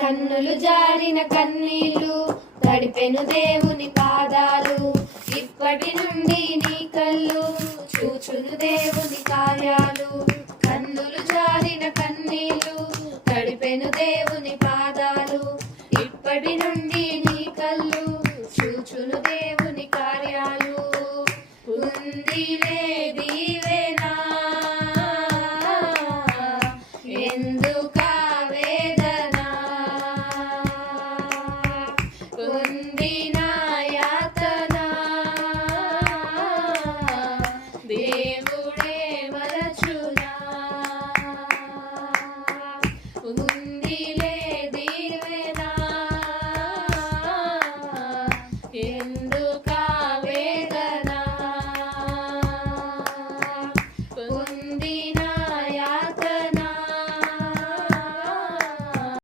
కన్నులు జారిన కన్నీళ్లు తడిపెను దేవుని పాదాలు, ఇప్పటి నుండి నీ కళ్ళు చూచును దేవుని కార్యాలు. కన్నులు జారిన కన్నీళ్లు తడిపెను దేవుని